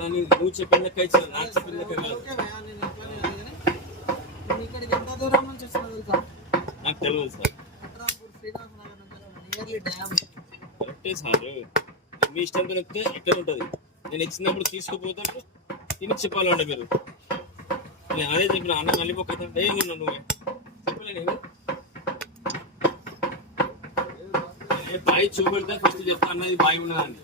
కదా నువ్వు చెప్పిన లెక్క ఇచ్చిన నాకు చెప్పిన లెక్క ఇక్కడికి ఎంత దూరం నుంచి వచ్చినా తెలుసా? నాకు తెలియదు సార్. కరెక్టే సార్, మీ ఇష్టం దొరికితే ఎక్కడ ఉంటుంది. నేను ఇచ్చినప్పుడు తీసుకుపోతాడు తిని చెప్పాలండి మీరు. నేను అదే చెప్పిన అన్న నల్లిపోతుంటే ఏమున్నా నువ్వే చెప్పలేను. బాయి చూపెడితే ఫస్ట్ చెప్తా అన్నది బాయి ఉన్నదాన్ని.